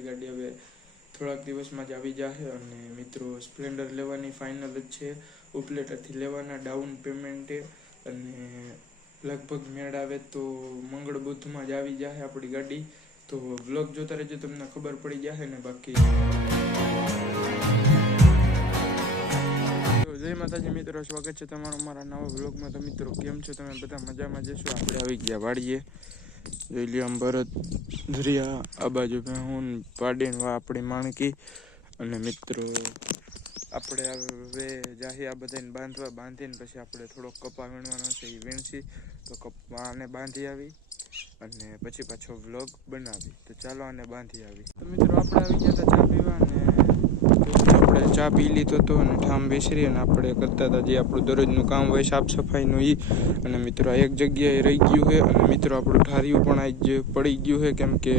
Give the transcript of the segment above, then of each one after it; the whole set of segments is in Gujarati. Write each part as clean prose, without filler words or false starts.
આપણી ગાડી હવે થોડાક દિવસમાં જ આવી જશે। અને મિત્રો સ્પ્લેન્ડર લેવાની ફાઇનલ જ છે, ઉપલેટાથી લેવાના ડાઉન પેમેન્ટે, અને લગભગ મેળ આવે તો મંગળ બુધમાં જ આવી જશે આપણી ગાડી। તો વ્લોગ જોતા રહેજો, તમને ખબર પડી જશે ને। બાકી જય માતાજી મિત્રો, સ્વાગત છે તમારું મારા નવા વ્લોગમાં। તો મિત્રો કેમ છો તમે બધા? મજામાં જશો? આપણે આવી ગયા વાડીએ, જોઈ લ્યો આમ ભરત ધરિયા, આ બાજુ હું પાડીને આપણી માણકી। અને મિત્રો આપણે હવે જાહી આ બધાને બાંધીને પછી આપણે થોડોક કપા વીણવાનો છે, એ વીણશી। તો કપાને બાંધી આવી અને પછી પાછો વ્લોગ બનાવી। તો ચાલો આને બાંધી આવી। તો મિત્રો આપણે આવી ગયા હતા ચા પીવા, અને આપણે ચા પી લીધો હતો અને ઠામ બેસરી અને આપણે કરતા હતા જે આપણું દરરોજનું કામ હોય સાફ સફાઈનું એ। અને મિત્રો એક જગ્યાએ રહી ગયું છે, અને મિત્રો આપણું ઠારિયું પણ આજ પડી ગયું છે, કેમ કે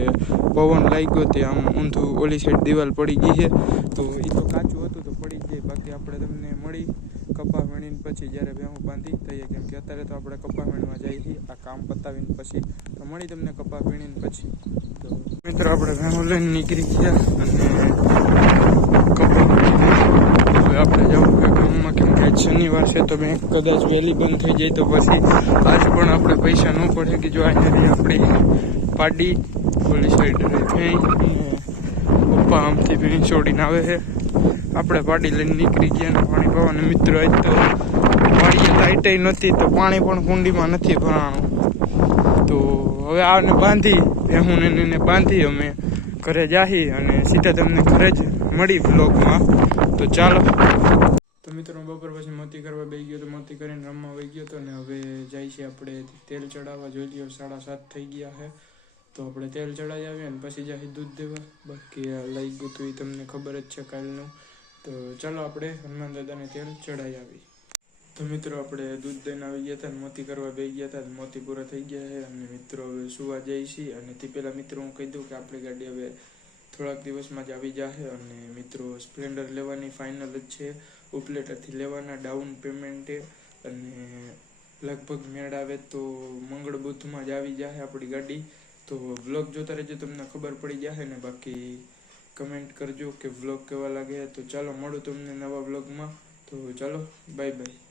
પવન લાગ્યો તે આમ ઊંધું ઓલી સાઈડ દિવાલ પડી ગઈ છે। તો એ તો કાચું હતું તો પડી જાય, બાકી આપણે તમને મળી કપા વીણીને પછી જ્યારે ભેહું બાંધી થઈએ, કેમ કે અત્યારે તો આપણે કપા વીણવા જઈએ છીએ આ કામ પતાવીને પછી। તો મળી તમને કપા વીણીને પછી। તો મિત્રો આપણે ભેહું લઈને નીકળી ગયા અને કપા હવે આપણે જવું છે ગામમાં, કેમ કે આજ શનિવાર છે તો બેંક કદાચ વહેલી બંધ થઈ જાય, તો પછી આજ પણ આપણે પૈસા ન પડે કે જો અહીંયાથી આપણી પાડી ઓલી સાઈડ રહી અને પપ્પા આમથી ભીણી છોડીને આવે છે। આપણે પાડી લઈને નીકળી ગયા ને પાણી પાવાને મિત્રો આજ તો વાડીએ લાઈટ નથી, તો પાણી પણ કુંડીમાં નથી ભરાણું। તો હવે આને બાંધી ભેહું એને બાંધી અમે ઘરે જાહી અને સીધા તમને ઘરે જ મળી વ્લોગમાં। તો ચાલો। તો મિત્રો બપોર પછી મોતી કરવા બેસી ગયો, તો મોતી કરીને રમવા વહી ગયો હતો ને હવે જાય છે આપણે તેલ ચડાવવા। જોઈ લ્યો 7:30 થઈ ગયા છે, તો આપણે તેલ ચડાવી આવીએ અને પછી જાય દૂધ દેવા। બાકી લઈ ગયું તો એ તમને ખબર જ છે કાલનું। તો ચાલો આપણે હનુમાન દાદાને તેલ ચડાવી આવી। તો મિત્રો આપણે દૂધ દઈને આવી ગયા હતા, મોતી કરવા બેસી ગયા હતા, મોતી પૂરા થઈ ગયા છે અને મિત્રો હવે સુવા જાય છીએ। અને તે પહેલાં મિત્રો હું કહી દઉં કે આપણી ગાડી હવે થોડાક દિવસમાં જ આવી જશે, અને મિત્રો સ્પ્લેન્ડર લેવાની ફાઇનલ જ છે, ઉપલેટાથી લેવાના ડાઉન પેમેન્ટે, અને લગભગ મેળ આવે તો મંગળ બુધમાં જ આવી જશે આપણી ગાડી। તો વ્લોગ જોતા રહેજો, તમને ખબર પડી જશે ને। બાકી કમેન્ટ કરજો કે વ્લોગ કેવા લાગે। તો ચાલો મળું તમને નવા વ્લોગમાં। તો ચાલો બાય બાય।